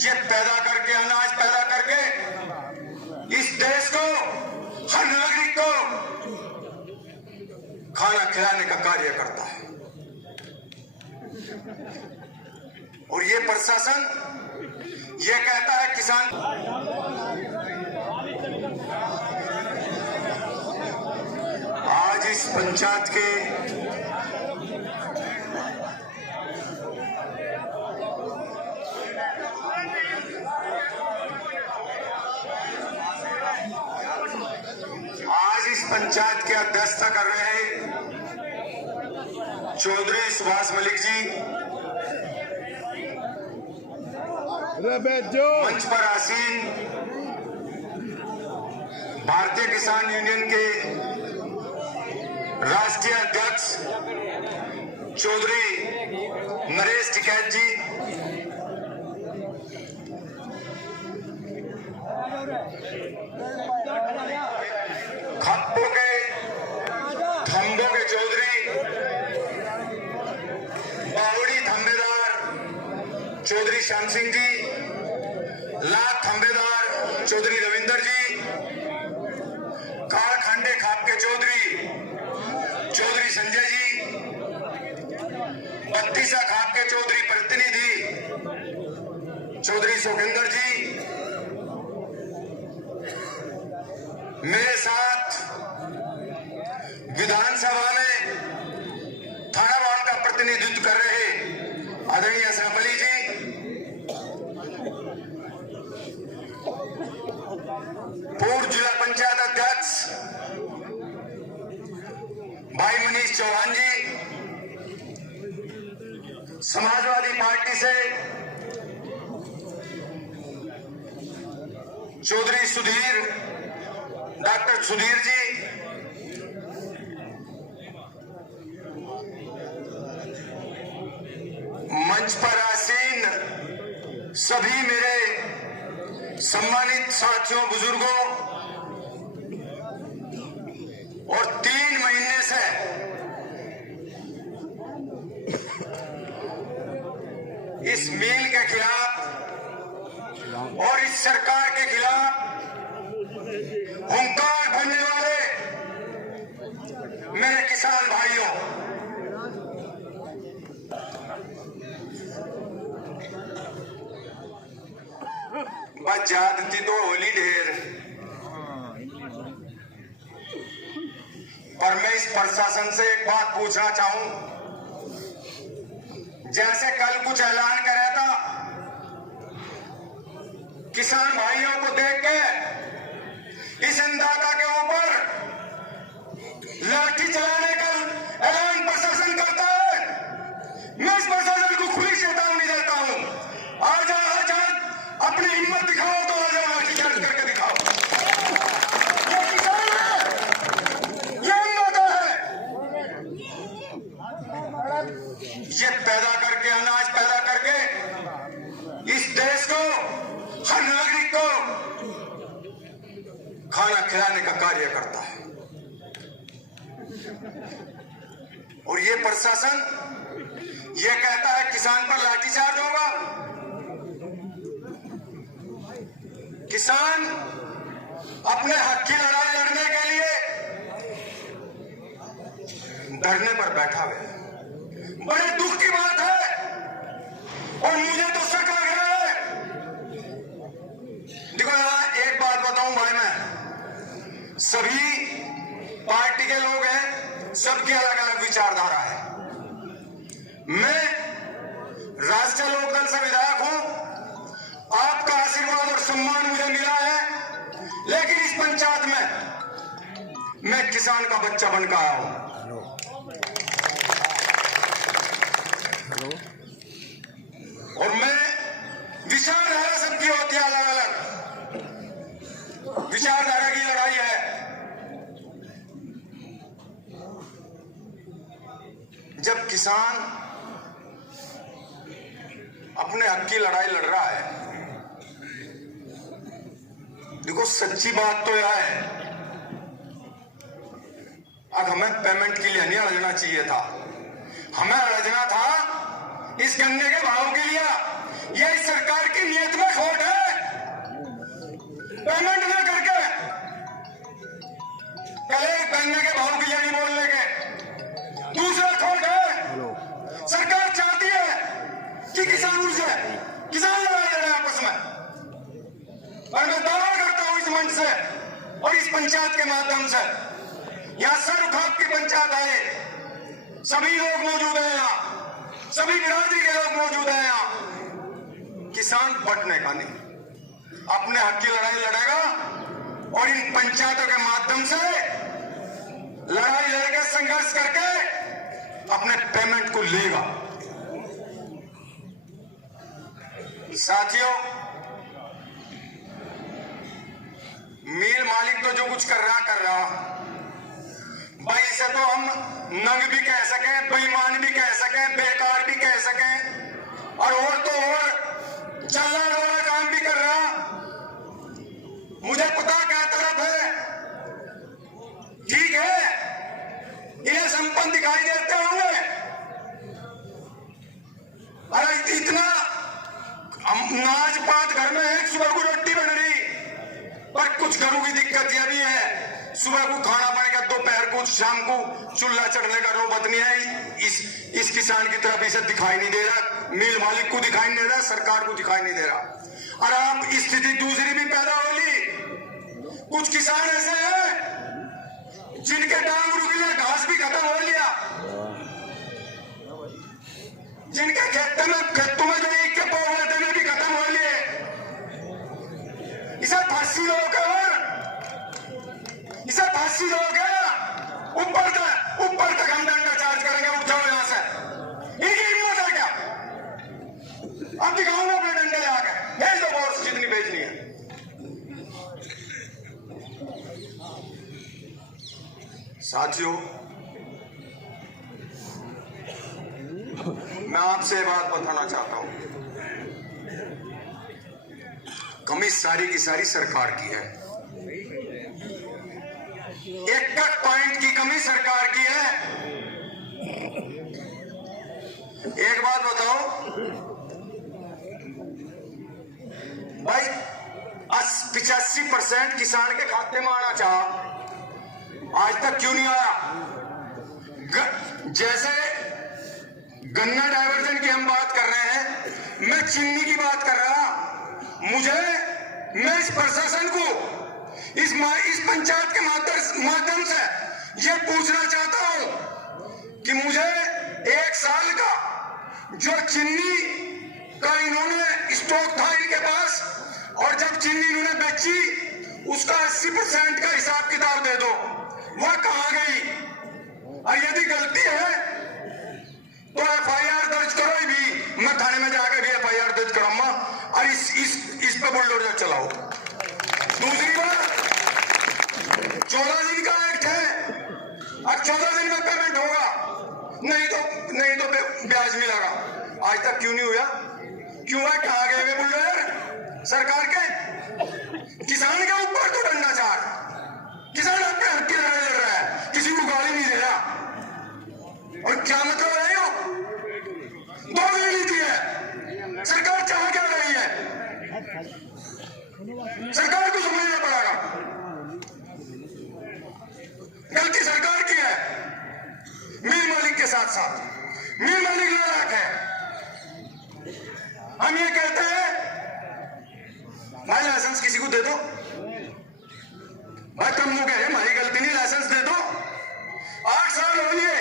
ये पैदा करके, अनाज पैदा करके इस देश को, हर नागरिक को खाना खिलाने का कार्य करता है। और ये प्रशासन ये कहता है किसान। आज इस पंचायत के पंचायत की अध्यक्षता कर रहे हैं चौधरी सुभाष मलिक जी। मंच पर आसीन भारतीय किसान यूनियन के राष्ट्रीय अध्यक्ष चौधरी नरेश टिकैत जी, खप्पो के थंबों के चौधरी, बावड़ी थंबेदार चौधरी श्याम सिंह जी, लाख थंबेदार चौधरी रविंदर जी, कारखंडे खाप के चौधरी संजय जी, बत्तीसा खाप के चौधरी प्रतिनिधि चौधरी सुखिंदर जी, मेरे साथ विधानसभा में थाना भवन का प्रतिनिधित्व कर रहे आदरणीय अशरफ अली जी, पूर्व जिला पंचायत अध्यक्ष भाई मनीष चौहान जी, समाजवादी पार्टी से चौधरी सुधीर, डॉक्टर सुधीर जी, मंच पर आसीन सभी मेरे सम्मानित साथियों, बुजुर्गों, और 3 महीने से इस मील के खिलाफ और इस सरकार के खिलाफ हुंकार भरने वाले मेरे किसान भाइयों, बस जाती तो होली ढेर, पर मैं इस प्रशासन से एक बात पूछना चाहूं। जैसे कल कुछ ऐलान करे था, किसान भाइयों को देख के इस अन्नदाता के ऊपर लाठी चलाने का ऐलान प्रशासन करता है। मैं इस प्रशासन को खुली चेतावनी देता हूं, आज अपनी हिम्मत दिखाओ तो आज लाठी चार्ज करके दिखाओ। ये किसान है, ये अन्नदाता है। ये पैदा करके, अनाज पैदा करके इस देश को, हर नागरिक को खाना खिलाने का कार्य करता है। और ये प्रशासन ये कहता है किसान पर लाठीचार्ज होगा। किसान अपने हक की लड़ाई लड़ने के लिए धरने पर बैठा हुआ है। बड़े दुख की बात है, और मुझे तो शक लग रहा है। देखो यार, एक बात बताऊं भाई, मैं सभी पार्टी के लोग हैं, सबकी अलग अलग विचारधारा है। मैं राष्ट्रीय लोकदल से विधायक हूं, आपका आशीर्वाद और सम्मान मुझे मिला है, लेकिन इस पंचायत में मैं किसान का बच्चा बनकर आया हूं। और मैं विचारधारा सबकी होती है, अलग अलग विचारधारा की लड़ाई है। जब किसान अपने हक की लड़ाई लड़ रहा है, देखो सच्ची बात तो यह है, अब हमें पेमेंट के लिए नहीं अड़जना चाहिए था, हमें अड़जना था इस गन्ने के भाव के लिया। यह इस सरकार की नीयत में खोट है। पेमेंट न करके पहले गन्ने के भाव के लिए नहीं बोलने के। दूसरा खोट है, सरकार चाहती है कि किसान से किसान लड़ाई लड़े आपस में। और मैं दावा करता हूं इस मंच से और इस पंचायत के माध्यम से, यहां सरुखाप की पंचायत आए, सभी लोग मौजूद हैं, यहाँ सभी बिरादरी के लोग मौजूद हैं। यहाँ किसान बटने का नहीं, अपने हक की लड़ाई लड़ेगा और इन पंचायतों के माध्यम से लड़ाई लड़के संघर्ष करके अपने पेमेंट को लेगा। साथियों, मिल मालिक तो जो कुछ कर रहा भाई, इसे तो हम नंग भी कह सके, बेईमान भी कह सके, बेकार भी कह सके, और तो और चलना वाला काम भी कर रहा। मुझे पता क्या तरफ है, ठीक है, इन्हें संपन्न दिखाई देते होंगे। अरे इतना नाच पात घर में है, सुबह को रोटी बन रही, पर कुछ घरों की दिक्कत यह भी है, सुबह को खाना बनेगा, दोपहर को शाम को चूल्हा चढ़ने का नौबत नहीं है। इस किसान की तरफ इसे दिखाई नहीं दे रहा, मिल मालिक को दिखाई नहीं दे रहा, सरकार को दिखाई नहीं दे रहा। और अब स्थिति दूसरी भी पैदा होगी। कुछ किसान ऐसे हैं जिनके डांगरू के लिए घास भी खत्म हो लिया, जिनके खेतों में जो एक के पौधे में भी खत्म हो लिए। इसे फांसी लोगे, इसे फांसी लोगे, ऊपर तक हम दंडा चार्ज करेंगे। उठ जाओ यहां से, इनकी हिम्मत है क्या? अब दिखाऊंगा अपने डंडे ले आके, भेज दो फोर्स जितनी भेजनी है। साथियों, मैं आपसे बात बताना चाहता हूं, कमी सारी की सारी सरकार की है। एक पॉइंट की कमी सरकार की है। एक बात बताओ भाई, 85% किसान के खाते में आना चाहा, आज तक क्यों नहीं आया? जैसे गन्ना डायवर्जन की हम बात कर रहे हैं, मैं चीनी की बात कर रहा। मैं इस प्रशासन को इस पंचायत के माध्यम से यह पूछना चाहता हूं कि मुझे 1 साल का जो चीनी का इन्होंने स्टॉक था इनके पास, और जब चीनी इन्होंने बेची उसका 80% का हिसाब किताब दे दो, वह कहां गई? और यदि गलती है तो FIR दर्ज करो। भी मैं थाने में जाकर भी FIR दर्ज करूंगा और इस पे बुलडोजर चलाओ। दूसरी बात, 14 दिन का एक्ट है और 14 दिन में पेमेंट होगा, नहीं तो ब्याज मिलेगा। आज तक क्यों नहीं हुआ? क्यों है? कहां गए वे बुलडोजर सरकार के? किसान के ऊपर तो डंडा चार, किसान अपने हक की लड़ाई लड़ रहा है, किसी को गाली नहीं दे रहा। और क्या मतलब है? दो नीति है, सरकार चाह क्या रही है? सरकार को समझना पड़ेगा, गलती सरकार की है। मिल मालिक के साथ साथ मिल मालिक नाराज है। हम ये कहते हैं भाई लाइसेंस किसी को दे दो, भाई तुम कह रहे हमारी गलती नहीं, लाइसेंस दे दो। 8 साल हो लिए,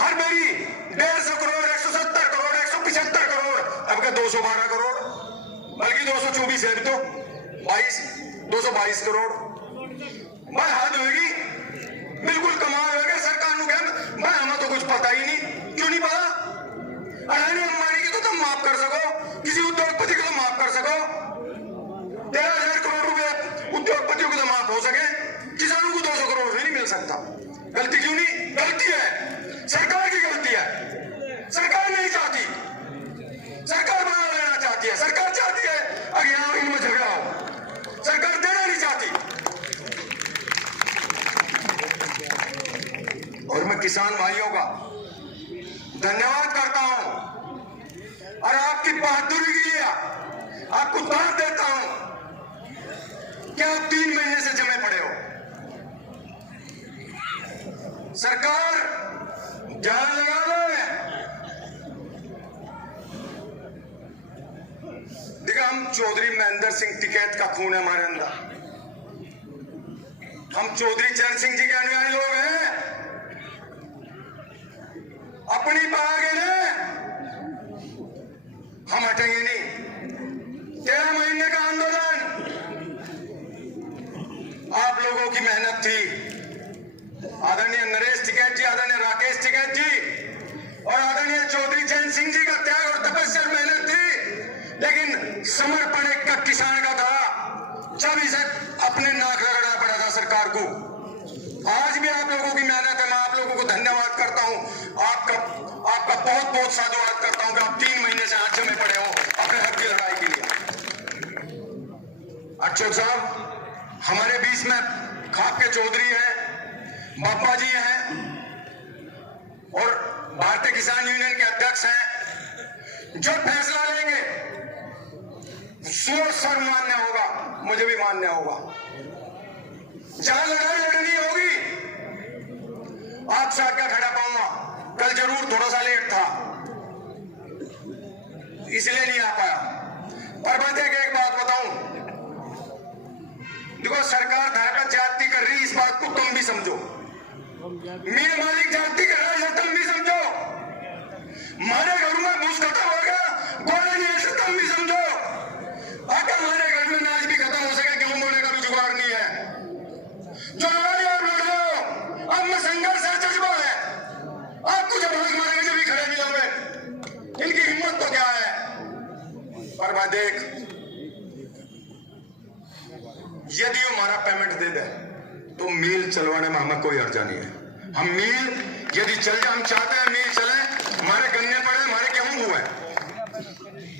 हर मेरी 150 करोड़, 170 करोड़, 175 करोड़, अब क्या 212 करोड़, बल्कि 224 है तो 222 करोड़। भाई हद होगी, बिल्कुल कमाल हो गया। सरकार को कह भाई हमें तो कुछ पता ही नहीं। क्यों नहीं पता? अडानी अंबानी की तो तुम माफ कर सको, किसी उद्योगपति को तो माफ कर सको, 13,000 करोड़ रुपए उद्योगपतियों को तो माफ हो सके, किसानों को 200 करोड़ नहीं मिल सकता। गलती क्यों नहीं? गलती है सरकार की, गलती है। सरकार नहीं चाहती, सरकार बना लेना चाहती है, सरकार चाहती है अगर यहाँ इनमें झगड़ा हो, सरकार देना नहीं चाहती। और मैं किसान भाइयों का धन्यवाद करता हूं और आपकी बहादुरी के लिए आपको दाद देता हूं कि आप 3 महीने से जमे पड़े हो। सरकार ध्यान लगा लो। देखा, हम चौधरी महेंद्र सिंह टिकैत का खून है हमारे अंदर। हम चौधरी चरण सिंह जी के अनुयायी लोग हैं। अपनी बाग है ना, हम हटेंगे नहीं। 13 महीने का आंदोलन आप लोगों की मेहनत थी। आदरणीय नरेश टिकैत जी, आदरणीय राकेश टिकैत जी और आदरणीय चौधरी चरण सिंह जी का त्याग और तपस्या मेहनत थी, लेकिन समर्पण एक का किसान का था। जब इसे अपने नाक रगड़ना पड़ा था सरकार को। आज भी आप लोगों की मेहनत है। मैं आप लोगों को धन्यवाद करता हूं। आपका बहुत बहुत साधुवाद करता हूं कि आप 3 महीने से हाथ में पड़े हो अपने हक की लड़ाई के लिए। अक्षोक साहब, हमारे बीच में खाप के चौधरी हैं, बापा जी हैं और भारतीय किसान यूनियन के अध्यक्ष हैं। जो फैसला लेंगे सोच सर मान्य होगा, मुझे भी मान्य होगा। जहां लड़ाई लड़नी होगी आपसे आगे खड़ा पाऊंगा। कल जरूर थोड़ा सा लेट था, इसलिए नहीं आ पाया। पर मैं एक बात बताऊं, देखो सरकार धारा जाति कर रही, इस बात को तुम भी समझो। मेरे मालिक जाति कर रहा है, तुम भी समझो। हमारे घरों में भूस खत्म होगा, गोले नहीं है, तुम भी समझो। अगर हमारे घर में नाच भी खत्म हो सके, गेहूं बोने का भी जुगाड़ नहीं है। जो लड़ाई आप लड़ रहे हो, अब में संघर्ष है, जज्बा है। आपको जब भाग मारेंगे जब भी खड़े मिलोगे। इनकी हिम्मत तो क्या है। पर मैं देख, यदि हमारा पेमेंट दे दे तो मिल चलवाने में हमें कोई अर्जा नहीं है। हम मिल यदि चल जाए, हम चाहते हैं मिल चले, हमारे गन्ने पड़े, हमारे गेहूं हुए,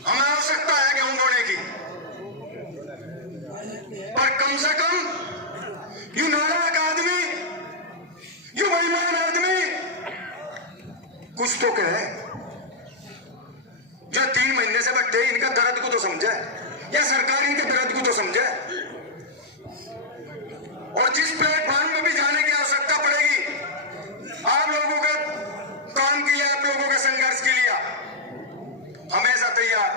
हमें आवश्यकता है गेहूं बोने की। पर कम से कम यू नालायक आदमी, यू बेईमान आदमी कुछ तो कहे। जो 3 महीने से बैठे, इनका दर्द को तो समझे, या सरकार इनके दर्द को तो समझे। और जिस प्लेटफॉर्म में भी जाने की आवश्यकता पड़ेगी, आप लोगों के काम के लिए, आप लोगों के संघर्ष के लिए हमेशा तैयार।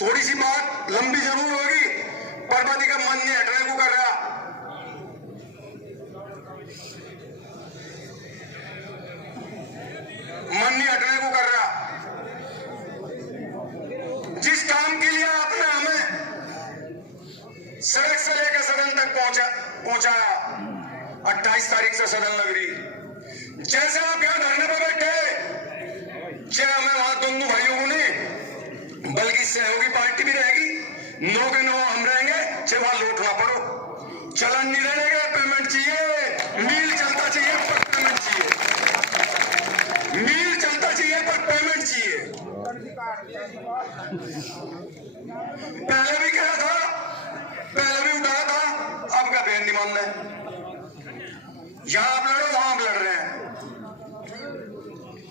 थोड़ी सी बात लंबी जरूर होगी, परपति का मन नहीं हटने को कर रहा। मन नहीं हटने को कर रहा। जिस काम के लिए आपने हमें सड़क से लेकर सदन तक पहुंचाया, 28 तारीख से सदन लग रही। जैसे आप यहां धरने पर बैठे, चाहे हमें वहां दोनों भाइयों को नहीं, बल्कि सहयोगी पार्टी भी रहेगी। 9 के 9 हम रहेंगे, चाहे वहां लौटना पड़ो। चलन नहीं रहेगा, पेमेंट चाहिए। मिल चलता चाहिए पर पेमेंट चाहिए। मिल चलता चाहिए पर पेमेंट चाहिए। पहले भी कहा था, पहले भी उठाया था, अब का बहन नहीं मान रहे। यहां आप लड़ो, वहां आप लड़ रहे हैं।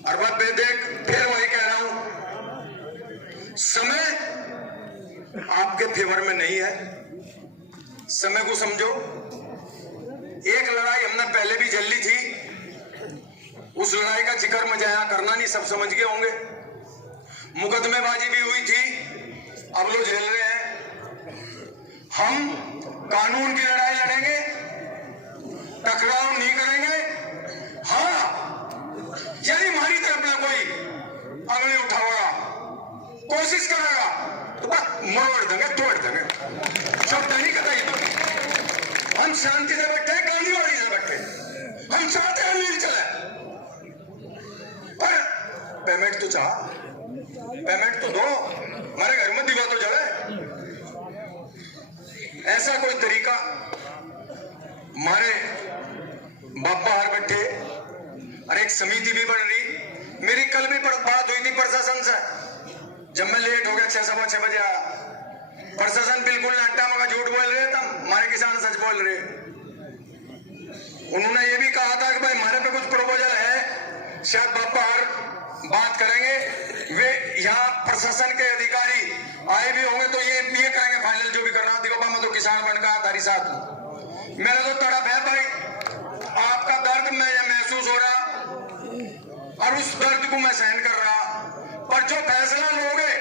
और बात पे देख, फिर वही कह रहा हूं, समय आपके फेवर में नहीं है। समय को समझो। एक लड़ाई हमने पहले भी झेली थी, उस लड़ाई का जिक्र मुझे यहां करना नहीं, सब समझ गए होंगे। मुकदमेबाजी भी हुई थी, अब लोग झेल रहे हैं। हम कानून की लड़ाई लड़ेंगे, टकराव नहीं करेंगे। हाँ, यदि हमारी तरफ ना कोई अगले उठाएगा, कोशिश करेगा, तो बस मोड़ देंगे, तोड़ देंगे। शब्द नहीं कहता ये तो। हम शांति से बैठे, गांधीवादी से बैठे। हम चाहते हैं मिल चले, पर पेमेंट तो चाह, पेमेंट तो दो, हमारे घर में दीवा तो जले। ऐसा कोई तरीका हमारे बापा हर बैठे और एक समिति भी बन रही। मेरी कल भी बात हुई थी प्रशासन से, जब मैं लेट हो गया, 6:15 बजे आया। प्रशासन बिल्कुल नट्टा मगा झूठ बोल रहे थे, हमारे किसान सच बोल रहे। उन्होंने ये भी कहा था कि भाई हमारे पे कुछ प्रपोजल है, शायद बापा हर बात करेंगे। वे यहाँ साथ हूं। मेरा तो तड़प है भाई, आपका दर्द मैं महसूस हो रहा और उस दर्द को मैं सहन कर रहा, पर जो फैसला लोगे